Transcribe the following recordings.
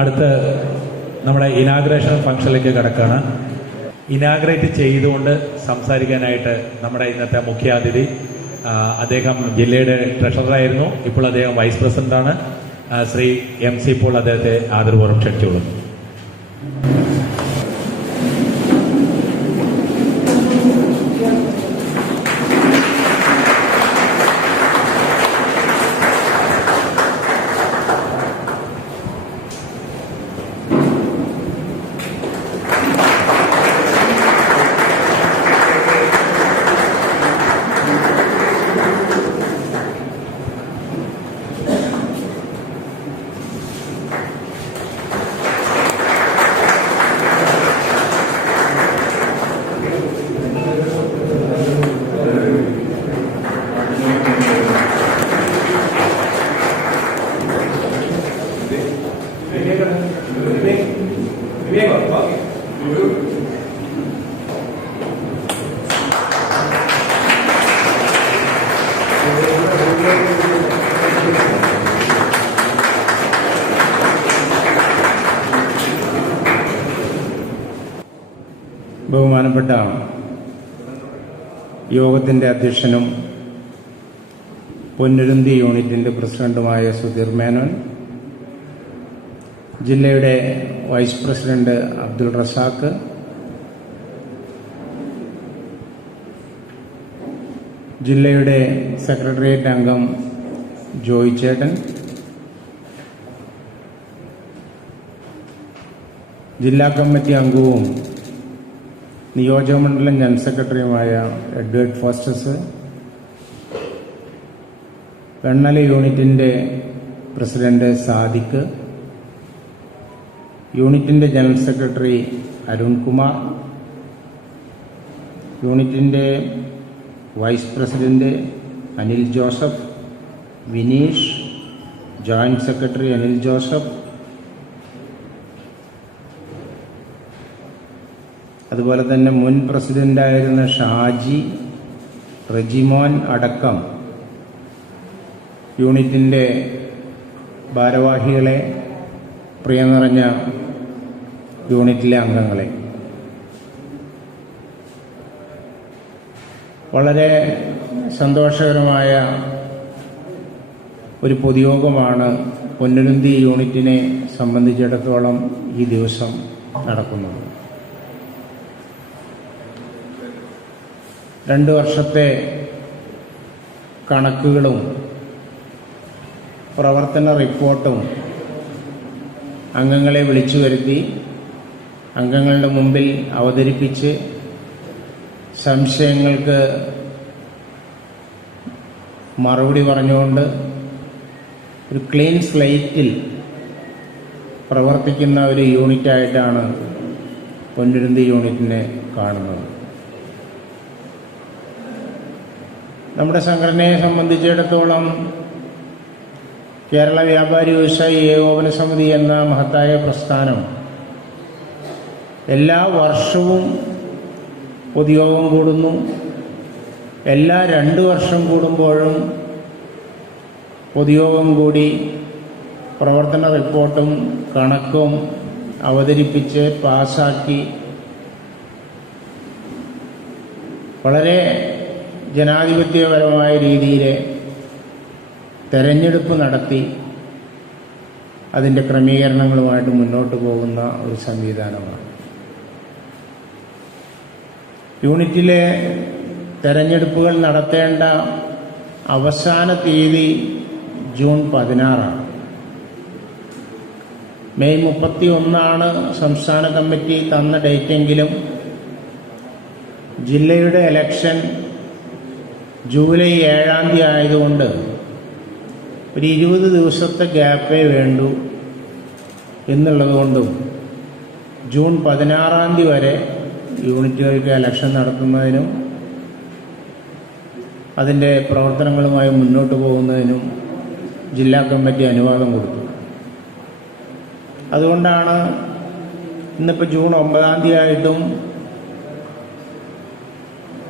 അടുത്ത് നമ്മുടെ ഇനാഗ്രേഷൻ ഫംഗ്ഷനിലേക്ക് കിടക്കുകയാണ്. ഇനാഗ്രേറ്റ് ചെയ്തുകൊണ്ട് സംസാരിക്കാനായിട്ട് നമ്മുടെ ഇന്നത്തെ മുഖ്യാതിഥി, അദ്ദേഹം ജില്ലയുടെ ട്രഷററായിരുന്നു, ഇപ്പോൾ അദ്ദേഹം വൈസ് പ്രസിഡന്റാണ്, ശ്രീ MC പോൾ അദ്ദേഹത്തെ ആദരപൂർവ്വം ക്ഷണിച്ചോളും. ബഹുമാനപ്പെട്ട യോഗത്തിൻ്റെ അധ്യക്ഷനും പൊന്നുരുന്തി യൂണിറ്റിൻ്റെ പ്രസിഡന്റുമായ സുധീർ മേനോൻ, ജില്ലയുടെ വൈസ് പ്രസിഡന്റ് അബ്ദുൾ റസാഖ്, ജില്ലയുടെ സെക്രട്ടേറിയറ്റ് അംഗം ജോയ് ചേട്ടൻ, ജില്ലാ കമ്മിറ്റി അംഗവും നിയോജകമണ്ഡലം ജനറൽ സെക്രട്ടറിയുമായ എഡ്വേർഡ് ഫോസ്റ്റസ്, വെണ്ണല യൂണിറ്റിൻ്റെ പ്രസിഡന്റ് സാദിഖ്, യൂണിറ്റിൻ്റെ ജനറൽ സെക്രട്ടറി അരുൺകുമാർ, യൂണിറ്റിൻ്റെ vice president Anil Joseph, Vineesh, joint secretary Anil Joseph, അതുപോലെ തന്നെ മുൻ പ്രസിഡന്റായിരുന്ന ഷാജി, റെജിമോൻ അടക്കം യൂണിറ്റിൻ്റെ ഭാരവാഹികളെ, പ്രിയ നിറഞ്ഞ യൂണിറ്റിലെ അംഗങ്ങളെ, വളരെ സന്തോഷകരമായ ഒരു പൊതുയോഗമാണ് പൊന്നുരുന്തി യൂണിറ്റിനെ സംബന്ധിച്ചിടത്തോളം ഈ ദിവസം നടക്കുന്നത്. 2 വർഷത്തെ കണക്കുകളും പ്രവർത്തന റിപ്പോർട്ടും അംഗങ്ങളെ വിളിച്ചു വരുത്തി അംഗങ്ങളുടെ മുമ്പിൽ അവതരിപ്പിച്ച് സംശയങ്ങൾക്ക് മറുപടി പറഞ്ഞുകൊണ്ട് ഒരു ക്ലീൻ സ്ലേറ്റിൽ പ്രവർത്തിക്കുന്ന ഒരു യൂണിറ്റായിട്ടാണ് പൊന്നുരുന്തി യൂണിറ്റിനെ കാണുന്നത്. നമ്മുടെ സംഘടനയെ സംബന്ധിച്ചിടത്തോളം കേരള വ്യാപാരി വ്യവസായി ഏകോപന സമിതി എന്ന മഹത്തായ പ്രസ്ഥാനം എല്ലാ വർഷവും പൊതുയോഗം കൂടുന്നു. എല്ലാ 2 വർഷം കൂടുമ്പോഴും പൊതുയോഗം കൂടി പ്രവർത്തന റിപ്പോർട്ടും കണക്കും അവതരിപ്പിച്ച് പാസാക്കി വളരെ ജനാധിപത്യപരമായ രീതിയിൽ തെരഞ്ഞെടുപ്പ് നടത്തി അതിൻ്റെ ക്രമീകരണങ്ങളുമായിട്ട് മുന്നോട്ട് പോകുന്ന ഒരു സംവിധാനമാണ്. യൂണിറ്റിലെ തെരഞ്ഞെടുപ്പുകൾ നടത്തേണ്ട അവസാന തീയതി ജൂൺ 16 മെയ് 31 സംസ്ഥാന കമ്മിറ്റി തന്ന ഡേറ്റെങ്കിലും ജില്ലയുടെ ഇലക്ഷൻ ജൂലൈ 7 ആയതുകൊണ്ട് ഒരു 20 ദിവസത്തെ ഗ്യാപ്പേ വേണ്ടൂ എന്നുള്ളതുകൊണ്ടും ജൂൺ 16 വരെ യൂണിറ്റുകൾക്ക് ഇലക്ഷൻ നടത്തുന്നതിനും അതിൻ്റെ പ്രവർത്തനങ്ങളുമായി മുന്നോട്ട് പോകുന്നതിനും ജില്ലാ കമ്മിറ്റി അനുവാദം കൊടുത്തു. അതുകൊണ്ടാണ് ഇന്നിപ്പോൾ ജൂൺ 9 ആയിട്ടും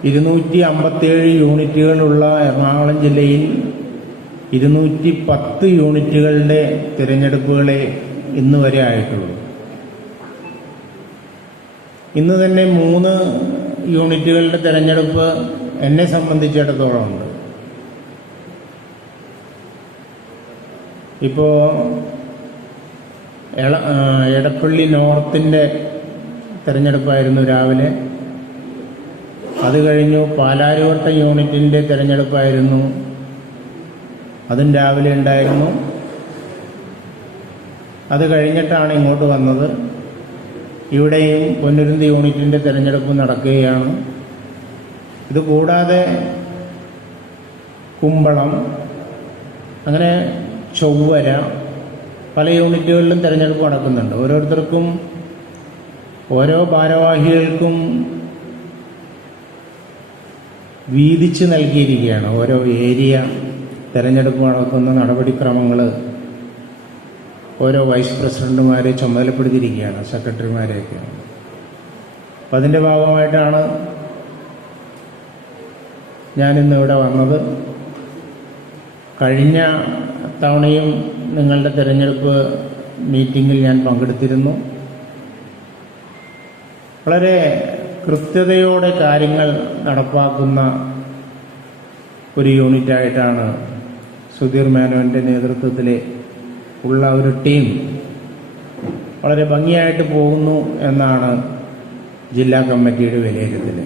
257 യൂണിറ്റുകളുള്ള എറണാകുളം ജില്ലയിൽ 210 യൂണിറ്റുകളുടെ തിരഞ്ഞെടുപ്പുകളെ ഇന്ന് വരെ ആയിട്ടുള്ളൂ. ഇന്ന് തന്നെ 3 യൂണിറ്റുകളുടെ തെരഞ്ഞെടുപ്പ് എന്നെ സംബന്ധിച്ചിടത്തോളം ഉണ്ട്. ഇപ്പോൾ എടപ്പള്ളി നോർത്തിൻ്റെ തെരഞ്ഞെടുപ്പായിരുന്നു രാവിലെ. അത് കഴിഞ്ഞു പാലാരിവട്ടം യൂണിറ്റിൻ്റെ തെരഞ്ഞെടുപ്പായിരുന്നു, അതും രാവിലെ ഉണ്ടായിരുന്നു. അത് കഴിഞ്ഞിട്ടാണ് ഇങ്ങോട്ട് വന്നത്. ഇവിടെയും പൊന്നുരുന്തി യൂണിറ്റിൻ്റെ തെരഞ്ഞെടുപ്പ് നടക്കുകയാണ്. ഇതുകൂടാതെ കുമ്പളം, അങ്ങനെ ചൊവ്വര, പല യൂണിറ്റുകളിലും തെരഞ്ഞെടുപ്പ് നടക്കുന്നുണ്ട്. ഓരോരുത്തർക്കും, ഓരോ ഭാരവാഹികൾക്കും വീതിച്ച് നൽകിയിരിക്കുകയാണ്. ഓരോ ഏരിയ തെരഞ്ഞെടുപ്പ് നടക്കുന്ന നടപടിക്രമങ്ങൾ ഓരോ വൈസ് പ്രസിഡന്റുമാരെ ചുമതലപ്പെടുത്തിയിരിക്കുകയാണ്, സെക്രട്ടറിമാരെയൊക്കെ. അപ്പം അതിൻ്റെ ഭാഗമായിട്ടാണ് ഞാനിന്നിവിടെ വന്നത്. കഴിഞ്ഞ തവണയും നിങ്ങളുടെ തെരഞ്ഞെടുപ്പ് മീറ്റിങ്ങിൽ ഞാൻ പങ്കെടുത്തിരുന്നു. വളരെ കൃത്യതയോടെ കാര്യങ്ങൾ നടപ്പാക്കുന്ന ഒരു യൂണിറ്റായിട്ടാണ് സുധീർ മേനോന്റെ നേതൃത്വത്തിൽ ഉള്ള ഒരു ടീം വളരെ ഭംഗിയായിട്ട് പോകുന്നു എന്നാണ് ജില്ലാ കമ്മിറ്റിയുടെ വിലയിരുത്തൽ.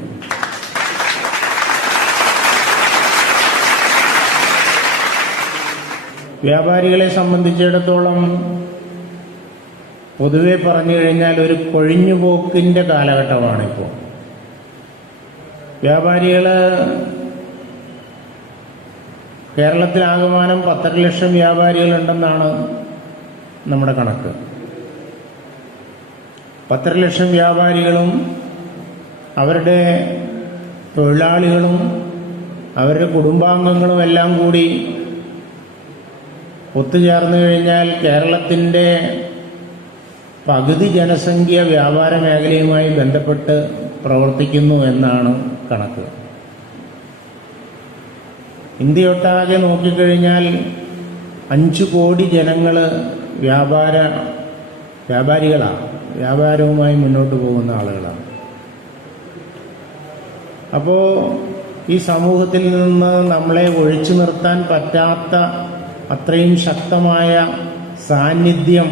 വ്യാപാരികളെ സംബന്ധിച്ചിടത്തോളം പൊതുവെ പറഞ്ഞു കഴിഞ്ഞാൽ ഒരു കൊഴിഞ്ഞുപോക്കിന്റെ കാലഘട്ടമാണിപ്പോൾ. വ്യാപാരികൾ കേരളത്തിലാകമാനം 10 ലക്ഷം വ്യാപാരികളുണ്ടെന്നാണ് നമ്മുടെ കണക്ക്. 10 ലക്ഷം വ്യാപാരികളും അവരുടെ തൊഴിലാളികളും അവരുടെ കുടുംബാംഗങ്ങളും എല്ലാം കൂടി ഒത്തുചേർന്നു കഴിഞ്ഞാൽ കേരളത്തിൻ്റെ പകുതി ജനസംഖ്യ വ്യാപാര മേഖലയുമായി ബന്ധപ്പെട്ട് പ്രവർത്തിക്കുന്നു എന്നാണ് കണക്ക്. ഇന്ത്യയൊട്ടാകെ നോക്കിക്കഴിഞ്ഞാൽ 5 കോടി ജനങ്ങൾ വ്യാപാരികളാണ്, വ്യാപാരവുമായി മുന്നോട്ട് പോകുന്ന ആളുകളാണ്. അപ്പോൾ ഈ സമൂഹത്തിൽ നിന്ന് നമ്മളെ ഒഴിച്ചു നിർത്താൻ പറ്റാത്ത അത്രയും ശക്തമായ സാന്നിധ്യം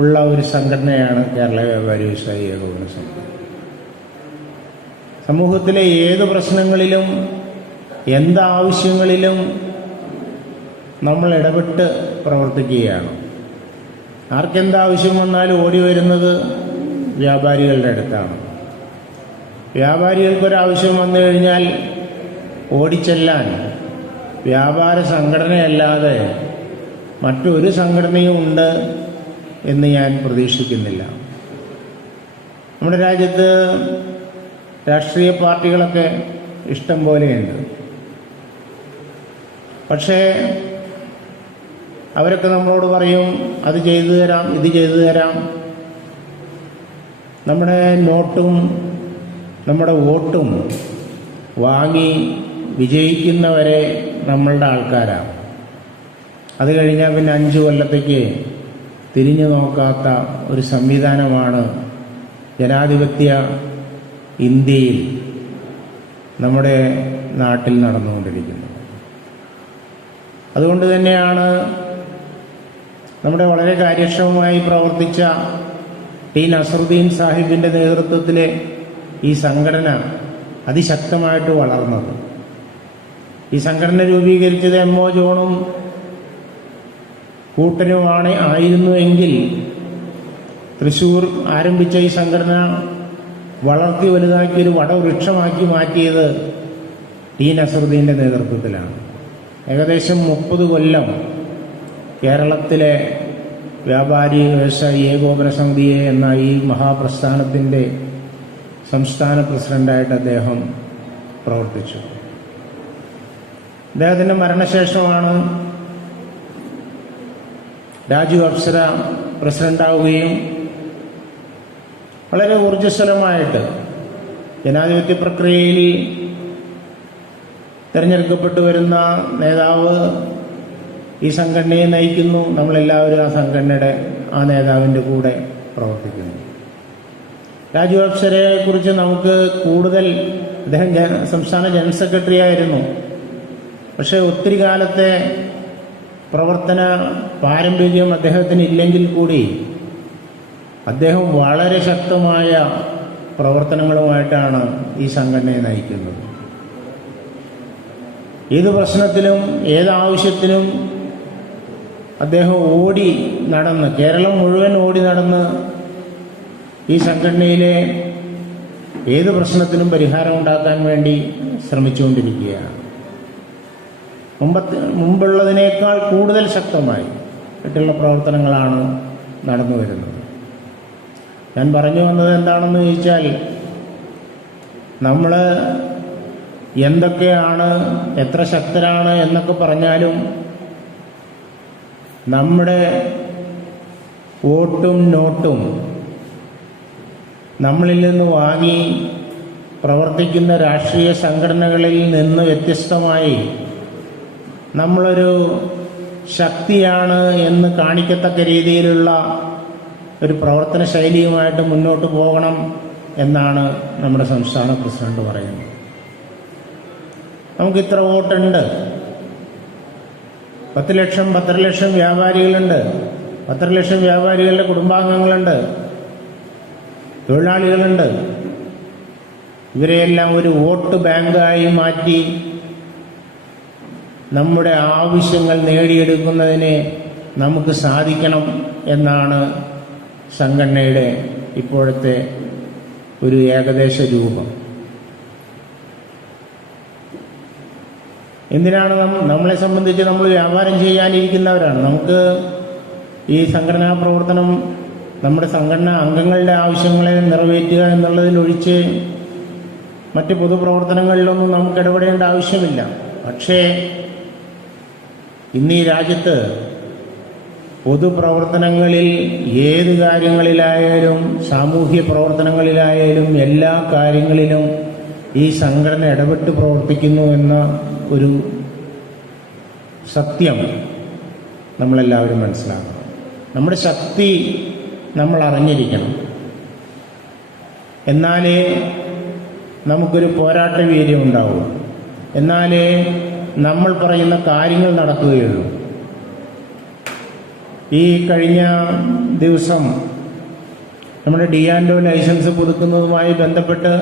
ഉള്ള ഒരു സംഘടനയാണ് കേരള വ്യാപാരി വ്യവസായി ഏകോപന സമിതി. സമൂഹത്തിലെ ഏത് പ്രശ്നങ്ങളിലും എന്താവശ്യങ്ങളിലും നമ്മൾ ഇടപെട്ട് പ്രവർത്തിക്കുകയാണ്. ആർക്കെന്താവശ്യം വന്നാലും ഓടി വരുന്നത് വ്യാപാരികളുടെ അടുത്താണ്. വ്യാപാരികൾക്കൊരാവശ്യം വന്നു കഴിഞ്ഞാൽ ഓടിച്ചെല്ലാൻ വ്യാപാര സംഘടനയല്ലാതെ മറ്റൊരു സംഘടനയും ഉണ്ട് എന്ന് ഞാൻ പ്രതീക്ഷിക്കുന്നില്ല. നമ്മുടെ രാജ്യത്ത് രാഷ്ട്രീയ പാർട്ടികളൊക്കെ ഇഷ്ടം പോലെയുണ്ട്. പക്ഷേ അവരൊക്കെ നമ്മളോട് പറയും അത് ചെയ്തു തരാം, ഇത് ചെയ്തു തരാം. നമ്മുടെ നോട്ടും നമ്മുടെ വോട്ടും വാങ്ങി വിജയിക്കുന്നവരെ നമ്മളുടെ ആൾക്കാരാണ്. അത് കഴിഞ്ഞാൽ പിന്നെ 5 കൊല്ലത്തേക്ക് തിരിഞ്ഞു നോക്കാത്ത ഒരു സംവിധാനമാണ് ജനാധിപത്യ ഇന്ത്യയിൽ നമ്മുടെ നാട്ടിൽ നടന്നുകൊണ്ടിരിക്കുന്നത്. അതുകൊണ്ട് തന്നെയാണ് നമ്മുടെ വളരെ കാര്യക്ഷമമായി പ്രവർത്തിച്ച ടി നസറുദ്ദീൻ സാഹിബിൻ്റെ നേതൃത്വത്തിലെ ഈ സംഘടന അതിശക്തമായിട്ട് വളർന്നത്. ഈ സംഘടന രൂപീകരിച്ചത് എം.ഒ. ജോണും കൂട്ടനുമാണ് ആയിരുന്നുവെങ്കിൽ തൃശ്ശൂർ ആരംഭിച്ച ഈ സംഘടന വളർത്തി വലുതാക്കി ഒരു വടവൃക്ഷമാക്കി മാറ്റിയത് ടി നസറുദ്ദീൻ്റെ നേതൃത്വത്തിലാണ്. ഏകദേശം 30 കൊല്ലം കേരളത്തിലെ വ്യാപാരി വ്യവസായി ഏകോപന സമിതിയെ എന്ന ഈ മഹാപ്രസ്ഥാനത്തിൻ്റെ സംസ്ഥാന പ്രസിഡന്റായിട്ട് അദ്ദേഹം പ്രവർത്തിച്ചു. അദ്ദേഹത്തിൻ്റെ മരണശേഷമാണ് രാജീവ് അപ്സര പ്രസിഡന്റാവുകയും വളരെ ഊർജ്ജസ്വലമായിട്ട് ജനാധിപത്യ പ്രക്രിയയിൽ തിരഞ്ഞെടുക്കപ്പെട്ടു വരുന്ന നേതാവ് ഈ സംഘടനയെ നയിക്കുന്നു. നമ്മളെല്ലാവരും ആ സംഘടനയുടെ ആ നേതാവിൻ്റെ കൂടെ പ്രവർത്തിക്കുന്നു. രാജു അപ്സരയെ കുറിച്ച് നമുക്ക് കൂടുതൽ, അദ്ദേഹം സംസ്ഥാന ജനറൽ സെക്രട്ടറി ആയിരുന്നു. പക്ഷേ ഒത്തിരി കാലത്തെ പ്രവർത്തന പാരമ്പര്യം അദ്ദേഹത്തിന് ഇല്ലെങ്കിൽ കൂടി അദ്ദേഹം വളരെ ശക്തമായ പ്രവർത്തനങ്ങളുമായിട്ടാണ് ഈ സംഘടനയെ നയിക്കുന്നത്. ഏത് പ്രശ്നത്തിലും ഏതാവശ്യത്തിനും അദ്ദേഹം ഓടി നടന്ന്, കേരളം മുഴുവൻ ഓടി നടന്ന് ഈ സംഘടനയിലെ ഏത് പ്രശ്നത്തിനും പരിഹാരം ഉണ്ടാക്കാൻ വേണ്ടി ശ്രമിച്ചുകൊണ്ടിരിക്കുകയാണ്. മുമ്പുള്ളതിനേക്കാൾ കൂടുതൽ ശക്തമായി ആയിട്ടുള്ള പ്രവർത്തനങ്ങളാണ് നടന്നു വരുന്നത്. ഞാൻ പറഞ്ഞു വന്നത് എന്താണെന്ന് ചോദിച്ചാൽ, നമ്മൾ എന്തൊക്കെയാണ്, എത്ര ശക്തരാണ് എന്നൊക്കെ പറഞ്ഞാലും നമ്മുടെ വോട്ടും നോട്ടും നമ്മളിൽ നിന്ന് വാങ്ങി പ്രവർത്തിക്കുന്ന രാഷ്ട്രീയ സംഘടനകളിൽ നിന്ന് വ്യത്യസ്തമായി നമ്മളൊരു ശക്തിയാണ് എന്ന് കാണിക്കത്തക്ക രീതിയിലുള്ള ഒരു പ്രവർത്തന ശൈലിയുമായിട്ട് മുന്നോട്ട് പോകണം എന്നാണ് നമ്മുടെ സംസ്ഥാന പ്രസിഡന്റ് പറയുന്നത്. നമുക്കിത്ര വോട്ടുണ്ട്, 10 ലക്ഷം 10.5 ലക്ഷം വ്യാപാരികളുണ്ട്, 10.5 ലക്ഷം വ്യാപാരികളുടെ കുടുംബാംഗങ്ങളുണ്ട്, തൊഴിലാളികളുണ്ട്. ഇവരെയെല്ലാം ഒരു വോട്ട് ബാങ്കായി മാറ്റി നമ്മുടെ ആവശ്യങ്ങൾ നേടിയെടുക്കുന്നതിന് നമുക്ക് സാധിക്കണം എന്നാണ് സംഘടനയുടെ ഇപ്പോഴത്തെ ഒരു ഏകദേശ രൂപം. എന്തിനാണ് നമ്മളെ സംബന്ധിച്ച് നമ്മൾ വ്യാപാരം ചെയ്യാനിരിക്കുന്നവരാണ്. നമുക്ക് ഈ സംഘടനാ പ്രവർത്തനം, നമ്മുടെ സംഘടനാ അംഗങ്ങളുടെ ആവശ്യങ്ങളെ നിറവേറ്റുക എന്നുള്ളതിലൊഴിച്ച് മറ്റ് പൊതുപ്രവർത്തനങ്ങളിലൊന്നും നമുക്ക് ഇടപെടേണ്ട ആവശ്യമില്ല. പക്ഷേ ഇന്ന് ഈ രാജ്യത്ത് പൊതുപ്രവർത്തനങ്ങളിൽ ഏത് കാര്യങ്ങളിലായാലും സാമൂഹ്യ പ്രവർത്തനങ്ങളിലായാലും എല്ലാ കാര്യങ്ങളിലും ഈ സംഘടന ഇടപെട്ട് പ്രവർത്തിക്കുന്നു എന്ന ഒരു സത്യം നമ്മളെല്ലാവരും മനസ്സിലാക്കണം. നമ്മുടെ ശക്തി നമ്മൾ അറിഞ്ഞിരിക്കണം. എന്നാലേ നമുക്കൊരു പോരാട്ട വീര്യം ഉണ്ടാവും. എന്നാലേ നമ്മൾ പറയുന്ന കാര്യങ്ങൾ നടക്കുകയുള്ളൂ. ഈ കഴിഞ്ഞ ദിവസം നമ്മുടെ ഡിയാൻഡോ ലൈസൻസ് പുതുക്കുന്നതുമായി ബന്ധപ്പെട്ട്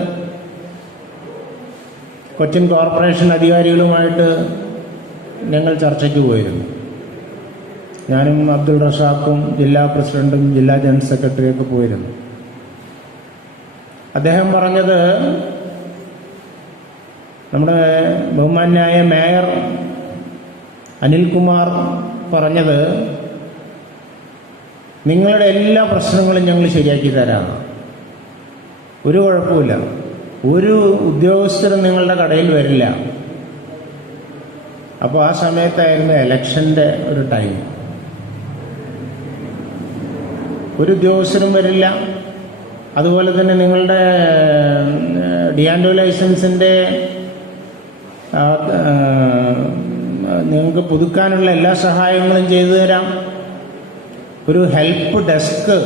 കൊച്ചിൻ കോർപ്പറേഷൻ അധികാരികളുമായിട്ട് ഞങ്ങൾ ചർച്ചയ്ക്ക് പോയിരുന്നു. ഞാനും അബ്ദുൾ റസാഖും ജില്ലാ പ്രസിഡന്റും ജില്ലാ ജനറൽ സെക്രട്ടറിയൊക്കെ പോയിരുന്നു. അദ്ദേഹം പറഞ്ഞത്, നമ്മുടെ ബഹുമാന്യായ മേയർ അനിൽകുമാർ പറഞ്ഞത്, നിങ്ങളുടെ എല്ലാ പ്രശ്നങ്ങളും ഞങ്ങൾ ശരിയാക്കി തരാം, ഒരു കുഴപ്പമില്ല, ഒരു ഉദ്യോഗസ്ഥരും നിങ്ങളുടെ കടയിൽ വരില്ല. അപ്പോൾ ആ സമയത്തായിരുന്നു ഇലക്ഷൻ്റെ ഒരു ടൈം. ഒരു ഉദ്യോഗസ്ഥരും വരില്ല. അതുപോലെ തന്നെ നിങ്ങളുടെ ഡിയാൻഡോ ലൈസൻസിൻ്റെ നിങ്ങൾക്ക് പുതുക്കാനുള്ള എല്ലാ സഹായങ്ങളും ചെയ്തു തരാം. ഒരു ഹെൽപ്പ് ഡെസ്ക്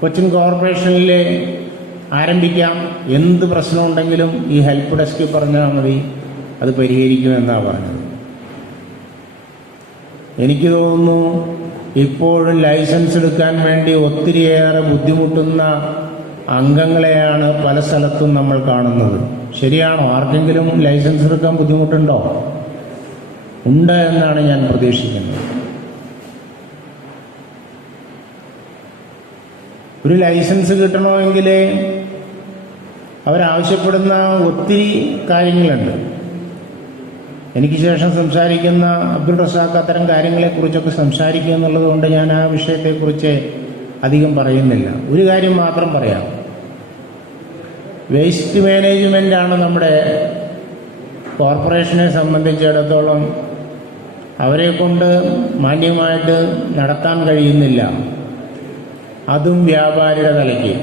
കൊച്ചിൻ കോർപ്പറേഷനിൽ ആരംഭിക്കാം. എന്ത് പ്രശ്നമുണ്ടെങ്കിലും ഈ ഹെൽപ്പ് ഡെസ്കിൽ പറഞ്ഞാൽ മതി, അത് പരിഹരിക്കുമെന്നാണ് പറഞ്ഞത്. എനിക്ക് തോന്നുന്നു ഇപ്പോഴും ലൈസൻസ് എടുക്കാൻ വേണ്ടി ഒത്തിരിയേറെ ബുദ്ധിമുട്ടുന്ന അംഗങ്ങളെയാണ് പല സ്ഥലത്തും നമ്മൾ കാണുന്നത്. ശരിയാണോ? ആർക്കെങ്കിലും ലൈസൻസ് എടുക്കാൻ ബുദ്ധിമുട്ടുണ്ടോ? ഉണ്ട് എന്നാണ് ഞാൻ പ്രതീക്ഷിക്കുന്നത്. ഒരു ലൈസൻസ് കിട്ടണമെങ്കിൽ അവരാവശ്യപ്പെടുന്ന ഒത്തിരി കാര്യങ്ങളുണ്ട്. എനിക്ക് ശേഷം സംസാരിക്കുന്ന അബ്ദുൾ റസാഖ് അത്തരം കാര്യങ്ങളെക്കുറിച്ചൊക്കെ സംസാരിക്കുക എന്നുള്ളത് കൊണ്ട് ഞാൻ ആ വിഷയത്തെക്കുറിച്ച് അധികം പറയുന്നില്ല. ഒരു കാര്യം മാത്രം പറയാം. വേസ്റ്റ് മാനേജ്മെൻ്റാണ് നമ്മുടെ കോർപ്പറേഷനെ സംബന്ധിച്ചിടത്തോളം അവരെ കൊണ്ട് മാന്യമായിട്ട് നടത്താൻ കഴിയുന്നില്ല. അതും വ്യാപാരിയുടെ തലയ്ക്ക്.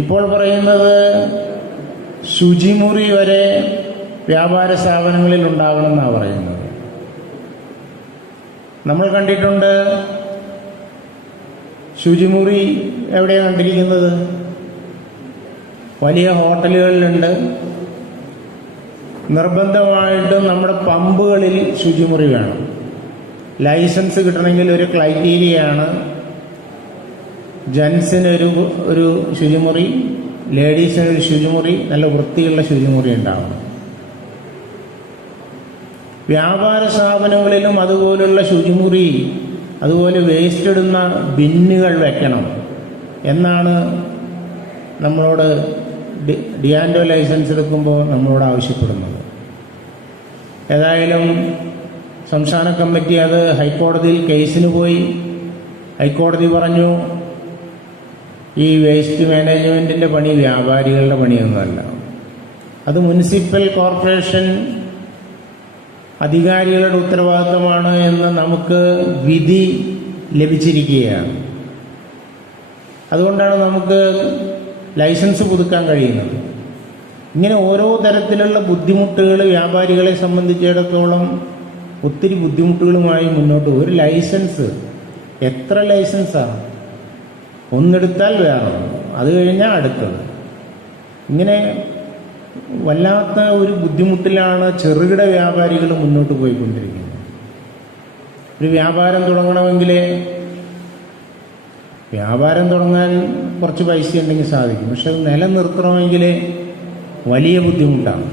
ഇപ്പോൾ പറയുന്നത് ശുചിമുറി വരെ വ്യാപാര സ്ഥാപനങ്ങളിൽ ഉണ്ടാവണമെന്നാണ് പറയുന്നത്. നമ്മൾ കണ്ടിട്ടുണ്ട് ശുചിമുറി എവിടെയാണ് കണ്ടിരിക്കുന്നത്? വലിയ ഹോട്ടലുകളിലുണ്ട്. നിർബന്ധമായിട്ടും നമ്മുടെ പമ്പുകളിൽ ശുചിമുറി വേണം. ലൈസൻസ് കിട്ടണമെങ്കിൽ ഒരു ക്രൈറ്റീരിയയാണ് ജെൻസിന് ഒരു ശുചിമുറി, ലേഡീസിന് ഒരു ശുചിമുറി, നല്ല വൃത്തിയുള്ള ശുചിമുറി ഉണ്ടാവണം. വ്യാപാര സ്ഥാപനങ്ങളിലും അതുപോലുള്ള ശുചിമുറി, അതുപോലെ വേസ്റ്റ് ഇടുന്ന ബിന്നുകൾ വെക്കണം എന്നാണ് നമ്മളോട് ഡിയാൻഡോ ലൈസൻസ് എടുക്കുമ്പോൾ നമ്മളോട് ആവശ്യപ്പെടുന്നത്. ഏതായാലും സംസ്ഥാന കമ്മിറ്റി അത് ഹൈക്കോടതിയിൽ കേസിന് പോയി. ഹൈക്കോടതി പറഞ്ഞു ഈ വേസ്റ്റ് മാനേജ്മെൻറ്റിൻ്റെ പണി വ്യാപാരികളുടെ പണിയൊന്നുമല്ല, അത് മുനിസിപ്പൽ കോർപ്പറേഷൻ അധികാരികളുടെ ഉത്തരവാദിത്തമാണ് എന്ന് നമുക്ക് വിധി ലഭിച്ചിരിക്കുകയാണ്. അതുകൊണ്ടാണ് നമുക്ക് ലൈസൻസ് പുതുക്കാൻ കഴിയുന്നത്. ഇങ്ങനെ ഓരോ തരത്തിലുള്ള ബുദ്ധിമുട്ടുകൾ വ്യാപാരികളെ സംബന്ധിച്ചിടത്തോളം ഒത്തിരി ബുദ്ധിമുട്ടുകളുമായി മുന്നോട്ട് പോകും. ഒരു ലൈസൻസ്, എത്ര ലൈസൻസാണ്? ഒന്നെടുത്താൽ വേറെ, അത് കഴിഞ്ഞാൽ അടുത്തത്. ഇങ്ങനെ വല്ലാത്ത ഒരു ബുദ്ധിമുട്ടിലാണ് ചെറുകിട വ്യാപാരികൾ മുന്നോട്ട് പോയിക്കൊണ്ടിരിക്കുന്നത്. ഒരു വ്യാപാരം തുടങ്ങണമെങ്കിൽ വ്യാപാരം തുടങ്ങാൻ കുറച്ച് പൈസ ഉണ്ടെങ്കിൽ സാധിക്കും, പക്ഷെ അത് നിലനിർത്തണമെങ്കിൽ വലിയ ബുദ്ധിമുട്ടാണ്.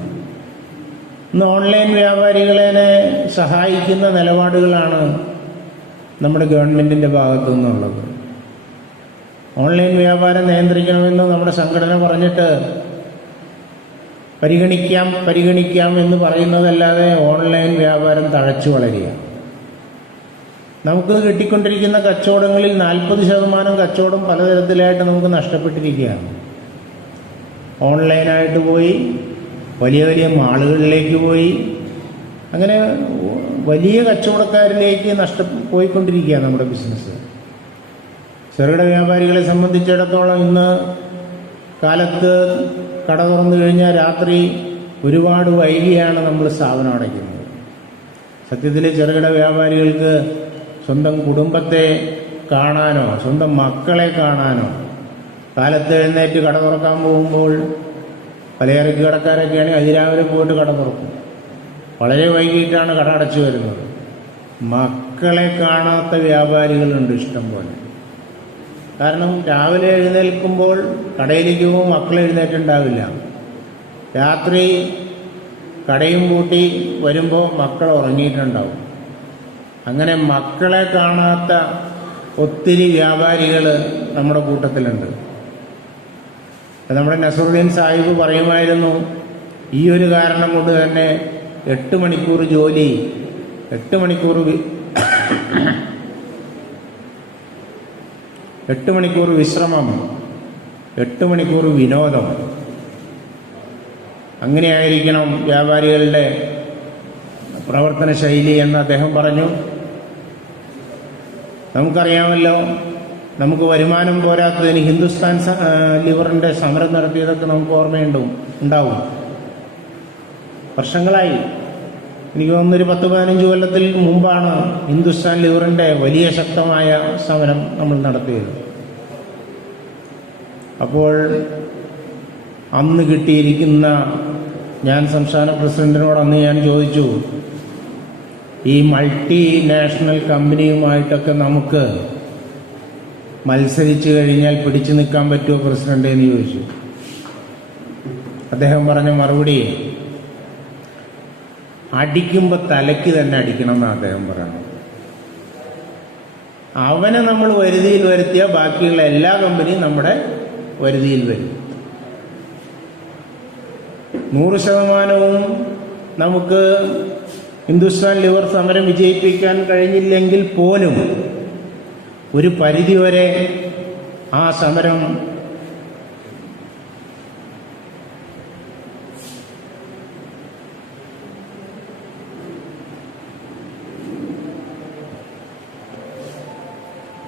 ഇന്ന് ഓൺലൈൻ വ്യാപാരികളെ സഹായിക്കുന്ന നിലപാടുകളാണ് നമ്മുടെ ഗവൺമെൻറ്റിൻ്റെ ഭാഗത്തു നിന്നുള്ളത്. ഓൺലൈൻ വ്യാപാരം നിയന്ത്രിക്കണമെന്ന് നമ്മുടെ സംഘടന പറഞ്ഞിട്ട് പരിഗണിക്കാം എന്ന് പറയുന്നതല്ലാതെ ഓൺലൈൻ വ്യാപാരം തഴച്ചു വളരുക. നമുക്ക് കിട്ടിക്കൊണ്ടിരിക്കുന്ന കച്ചവടങ്ങളിൽ 40% കച്ചവടം പലതരത്തിലായിട്ട് നമുക്ക് നഷ്ടപ്പെട്ടിരിക്കുകയാണ്. ഓൺലൈനായിട്ട് പോയി, വലിയ വലിയ മാളുകളിലേക്ക് പോയി, അങ്ങനെ വലിയ കച്ചവടക്കാരിലേക്ക് പോയിക്കൊണ്ടിരിക്കുകയാണ് നമ്മുടെ ബിസിനസ്. ചെറുകിട വ്യാപാരികളെ സംബന്ധിച്ചിടത്തോളം ഇന്ന് കാലത്ത് കട തുറന്നു കഴിഞ്ഞാൽ രാത്രി ഒരുപാട് വൈകിയാണ് നമ്മൾ സ്ഥാപനം അടയ്ക്കുന്നത്. സത്യത്തിൽ ചെറുകിട വ്യാപാരികൾക്ക് സ്വന്തം കുടുംബത്തെ കാണാനോ സ്വന്തം മക്കളെ കാണാനോ കാലത്ത് എഴുന്നേറ്റ് കട തുറക്കാൻ പോകുമ്പോൾ പലചരക്ക് കടക്കാരൊക്കെയാണെങ്കിൽ അതിരാവിലെ പോയിട്ട് കട തുറക്കും. വളരെ വൈകിട്ടാണ് കട അടച്ചു വരുന്നത്. മക്കളെ കാണാത്ത വ്യാപാരികളുണ്ട് ഇഷ്ടം പോലെ. കാരണം രാവിലെ എഴുന്നേൽക്കുമ്പോൾ കടയിലേക്ക് പോകുമ്പോൾ മക്കൾ എഴുന്നേറ്റുണ്ടാവില്ല. രാത്രി കടയും പൂട്ടി വരുമ്പോൾ മക്കൾ ഉറങ്ങിയിട്ടുണ്ടാവും. അങ്ങനെ മക്കളെ കാണാത്ത ഒത്തിരി വ്യാപാരികൾ നമ്മുടെ കൂട്ടത്തിലുണ്ട്. നമ്മുടെ നസറുദ്ദീൻ സാഹിബ് പറയുമായിരുന്നു, ഈ ഒരു കാരണം കൊണ്ട് തന്നെ 8 മണിക്കൂർ ജോലി, 8 മണിക്കൂർ 8 മണിക്കൂർ വിശ്രമം, 8 മണിക്കൂർ വിനോദം, അങ്ങനെയായിരിക്കണം വ്യാപാരികളുടെ പ്രവർത്തന ശൈലി എന്ന് അദ്ദേഹം പറഞ്ഞു. നമുക്കറിയാമല്ലോ, നമുക്ക് വരുമാനം പോരാത്തതിന് ഹിന്ദുസ്ഥാൻ ലിവറിൻ്റെ സമരം നടത്തിയതൊക്കെ നമുക്ക് ഓർമ്മയുണ്ടാവും. വർഷങ്ങളായി, എനിക്ക് തോന്നുന്നൊരു 10-15 കൊല്ലത്തിൽ മുമ്പാണ് ഹിന്ദുസ്ഥാൻ ലിവറിൻ്റെ വലിയ ശക്തമായ സമരം നമ്മൾ നടത്തിയത്. അപ്പോൾ അന്ന് കിട്ടിയിരിക്കുന്ന, ഞാൻ സംസ്ഥാന പ്രസിഡന്റിനോട് അന്ന് ഞാൻ ചോദിച്ചു, ഈ മൾട്ടി നാഷണൽ കമ്പനിയുമായിട്ടൊക്കെ നമുക്ക് മത്സരിച്ചു കഴിഞ്ഞാൽ പിടിച്ചു നിൽക്കാൻ പറ്റുമോ പ്രസിഡന്റ് എന്ന് ചോദിച്ചു. അദ്ദേഹം പറഞ്ഞ മറുപടി, അടിക്കുമ്പോൾ തലയ്ക്ക് തന്നെ അടിക്കണം എന്നാണ് അദ്ദേഹം പറയുന്നത്. അവനെ നമ്മൾ വരുതിയിൽ വരുത്തിയാൽ ബാക്കിയുള്ള എല്ലാ കമ്പനിയും നമ്മുടെ വരുതിയിൽ വരും. 100% നമുക്ക് ഹിന്ദുസ്ഥാൻ ലിവർ സമരം വിജയിപ്പിക്കാൻ കഴിഞ്ഞില്ലെങ്കിൽ പോലും ഒരു പരിധിവരെ ആ സമരം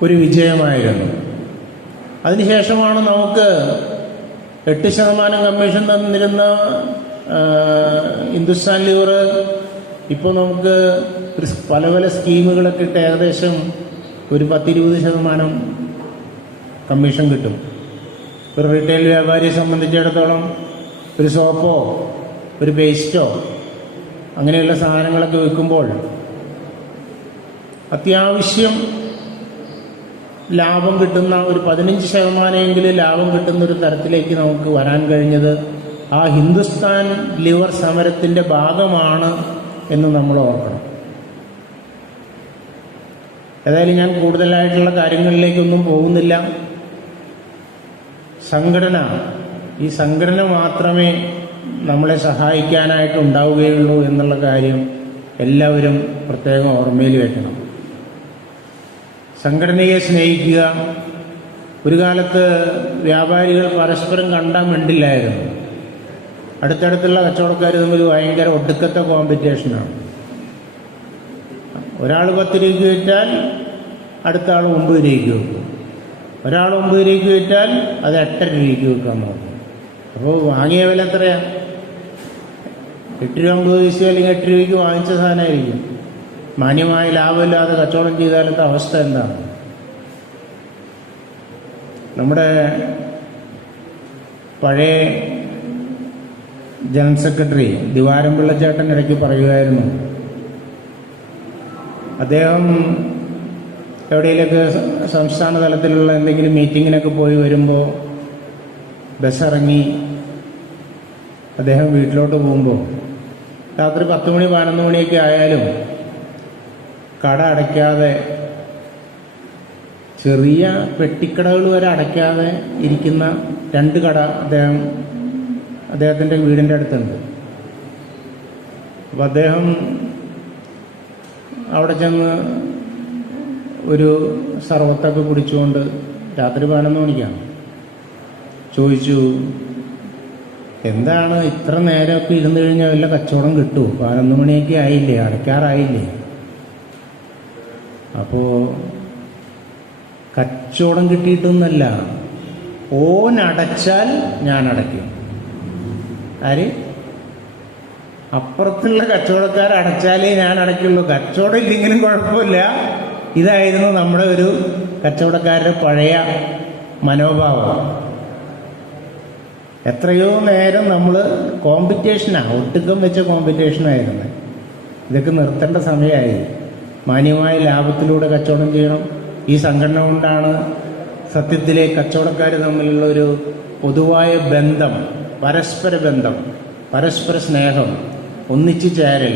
ഒരു വിജയമായിരുന്നു. അതിനുശേഷമാണ് നമുക്ക് 8% കമ്മീഷൻ തന്നിരുന്ന ഹിന്ദുസ്ഥാൻ ലിവർ ഇപ്പോൾ നമുക്ക് പല പല സ്കീമുകളൊക്കെ ഇട്ട് ഏകദേശം ഒരു 10-20% കമ്മീഷൻ കിട്ടും. ഒരു റീറ്റെയിൽ വ്യാപാരിയെ സംബന്ധിച്ചിടത്തോളം ഒരു സോപ്പോ ഒരു പേസ്റ്റോ അങ്ങനെയുള്ള സാധനങ്ങളൊക്കെ വിൽക്കുമ്പോൾ അത്യാവശ്യം ലാഭം കിട്ടുന്ന ഒരു 15% ലാഭം കിട്ടുന്ന ഒരു തരത്തിലേക്ക് നമുക്ക് വരാൻ കഴിഞ്ഞത് ആ ഹിന്ദുസ്ഥാൻ ലിവർ സമരത്തിൻ്റെ ഭാഗമാണ് എന്ന് നമ്മൾ ഓർക്കണം. ഏതായാലും ഞാൻ കൂടുതലായിട്ടുള്ള കാര്യങ്ങളിലേക്കൊന്നും പോകുന്നില്ല. ഈ സംഘടന മാത്രമേ നമ്മളെ സഹായിക്കാനായിട്ട് ഉണ്ടാവുകയുള്ളൂ എന്നുള്ള കാര്യം എല്ലാവരും പ്രത്യേകം ഓർമ്മയിൽ വെക്കണം. സംഘടനയെ സ്നേഹിക്കുക. ഒരു കാലത്ത് വ്യാപാരികൾ പരസ്പരം കണ്ടാൻ വേണ്ടില്ലായിരുന്നു. അടുത്തടുത്തുള്ള കച്ചവടക്കാർ തമ്മിൽ ഭയങ്കര ഒടുക്കത്തെ കോമ്പറ്റീഷനാണ്. ഒരാൾ 10 രൂപയ്ക്ക് വിറ്റാൽ അടുത്ത ആൾ 9 രൂപയ്ക്ക് വെക്കും. ഒരാൾ 9 രൂപയ്ക്ക് വിറ്റാൽ അത് 8 രൂപയ്ക്ക് വെക്കാൻ നോക്കും. അപ്പോൾ വാങ്ങിയ വില എത്രയാണ്? 8 രൂപ 50 പൈസ അല്ലെങ്കിൽ 8 രൂപയ്ക്ക് വാങ്ങിച്ച സാധനമായിരിക്കും. മാന്യമായ ലാഭമില്ലാതെ കച്ചവടം ചെയ്താലത്തെ അവസ്ഥ എന്താണ്? നമ്മുടെ പഴയ ജനറൽ സെക്രട്ടറി ദിവാരം പിള്ളച്ചേട്ടൻ ഇടയ്ക്ക് പറയുമായിരുന്നു, അദ്ദേഹം എവിടെയെങ്കിലൊക്കെ സംസ്ഥാന തലത്തിലുള്ള എന്തെങ്കിലും മീറ്റിങ്ങിനൊക്കെ പോയി വരുമ്പോൾ ബസ്സിറങ്ങി അദ്ദേഹം വീട്ടിലോട്ട് പോകുമ്പോൾ രാത്രി 10 മണി 11 മണിയൊക്കെ ആയാലും കട അടയ്ക്കാതെ, ചെറിയ പെട്ടിക്കടകൾ വരെ അടയ്ക്കാതെ ഇരിക്കുന്ന 2 കട അദ്ദേഹത്തിൻ്റെ വീടിൻ്റെ അടുത്തുണ്ട്. അപ്പോൾ അദ്ദേഹം അവിടെ ചെന്ന് ഒരു സർവത്തൊക്കെ കുടിച്ചുകൊണ്ട് രാത്രി 11 മണിക്കാണ് ചോദിച്ചു, എന്താണ് ഇത്ര നേരമൊക്കെ ഇരുന്ന് കഴിഞ്ഞാൽ വല്ല കച്ചവടം കിട്ടുമോ? 11 മണിയൊക്കെ ആയില്ലേ, അടയ്ക്കാറായില്ലേ? അപ്പോൾ കച്ചവടം കിട്ടിയിട്ടൊന്നല്ല, ഓൻ അടച്ചാൽ ഞാൻ അടയ്ക്കും. ആര്? അപ്പുറത്തുള്ള കച്ചവടക്കാർ അടച്ചാലേ ഞാൻ അടയ്ക്കുള്ളൂ, കച്ചവടം ഇല്ലെങ്കിലും കുഴപ്പമില്ല. ഇതായിരുന്നു നമ്മുടെ ഒരു കച്ചവടക്കാരുടെ പഴയ മനോഭാവം. എത്രയോ നേരം നമ്മൾ കോമ്പറ്റീഷനാണ്, ഒട്ടുക്കം വെച്ച കോമ്പറ്റീഷനായിരുന്നു. ഇതൊക്കെ നിർത്തേണ്ട സമയമായി. മാന്യമായ ലാഭത്തിലൂടെ കച്ചവടം ചെയ്യണം. ഈ സംഘടന കൊണ്ടാണ് സത്യത്തിലെ കച്ചവടക്കാർ തമ്മിലുള്ള ഒരു പൊതുവായ ബന്ധം, പരസ്പര ബന്ധം, പരസ്പര സ്നേഹം, ഒന്നിച്ചു ചേരൽ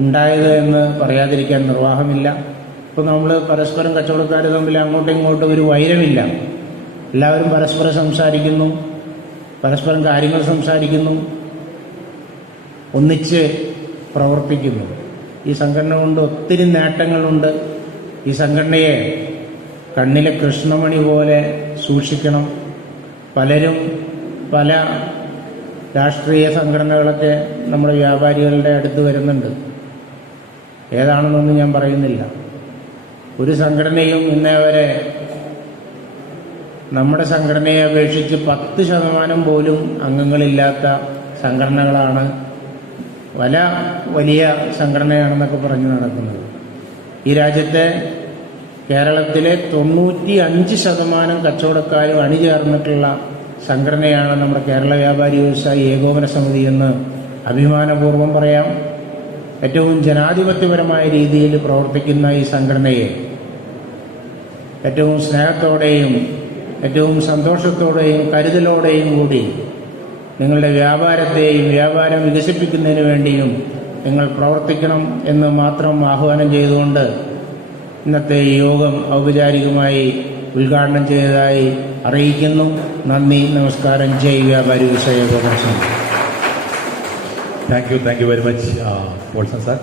ഉണ്ടായത് എന്ന് പറയാതിരിക്കാൻ നിർവാഹമില്ല. ഇപ്പോൾ നമ്മൾ പരസ്പരം കച്ചവടക്കാർ തമ്മിൽ അങ്ങോട്ടും ഇങ്ങോട്ടും ഒരു വൈരമില്ല. എല്ലാവരും പരസ്പരം സംസാരിക്കുന്നു, പരസ്പരം കാര്യങ്ങൾ സംസാരിക്കുന്നു, ഒന്നിച്ച് പ്രവർത്തിക്കുന്നു. ഈ സംഘടന കൊണ്ട് ഒത്തിരി നേട്ടങ്ങളുണ്ട്. ഈ സംഘടനയെ കണ്ണിലെ കൃഷ്ണമണി പോലെ സൂക്ഷിക്കണം. പലരും പല രാഷ്ട്രീയ സംഘടനകളൊക്കെ നമ്മുടെ വ്യാപാരികളുടെ അടുത്ത് വരുന്നുണ്ട്. ഏതാണെന്നൊന്നും ഞാൻ പറയുന്നില്ല. ഒരു സംഘടനയും ഇന്നേ വരെ നമ്മുടെ സംഘടനയെ അപേക്ഷിച്ച് 10% പോലും അംഗങ്ങളില്ലാത്ത സംഘടനകളാണ് വലിയ സംഘടനയാണെന്നൊക്കെ പറഞ്ഞ് നടക്കുന്നത്. ഈ രാജ്യത്തെ കേരളത്തിലെ 95% കച്ചവടക്കാരും അണിചേർന്നിട്ടുള്ള സംഘടനയാണ് നമ്മുടെ കേരള വ്യാപാരി വ്യവസായി ഏകോപന സമിതി എന്ന് അഭിമാനപൂർവ്വം പറയാം. ഏറ്റവും ജനാധിപത്യപരമായ രീതിയിൽ പ്രവർത്തിക്കുന്ന ഈ സംഘടനയെ ഏറ്റവും സ്നേഹത്തോടെയും ഏറ്റവും സന്തോഷത്തോടെയും കരുതലോടെയും കൂടി നിങ്ങളുടെ വ്യാപാരം വികസിപ്പിക്കുന്നതിന് വേണ്ടിയും നിങ്ങൾ പ്രവർത്തിക്കണം എന്ന് മാത്രം ആഹ്വാനം ചെയ്തുകൊണ്ട് ഇന്നത്തെ ഈ യോഗം ഔപചാരികമായി ഉദ്ഘാടനം ചെയ്തതായി അറിയിക്കുന്നു. നന്ദി, നമസ്കാരം. ജയ് വ്യാപാരി വ്യവസായി ഏകോപന സമിതി. Thank you very much, Paulson sir.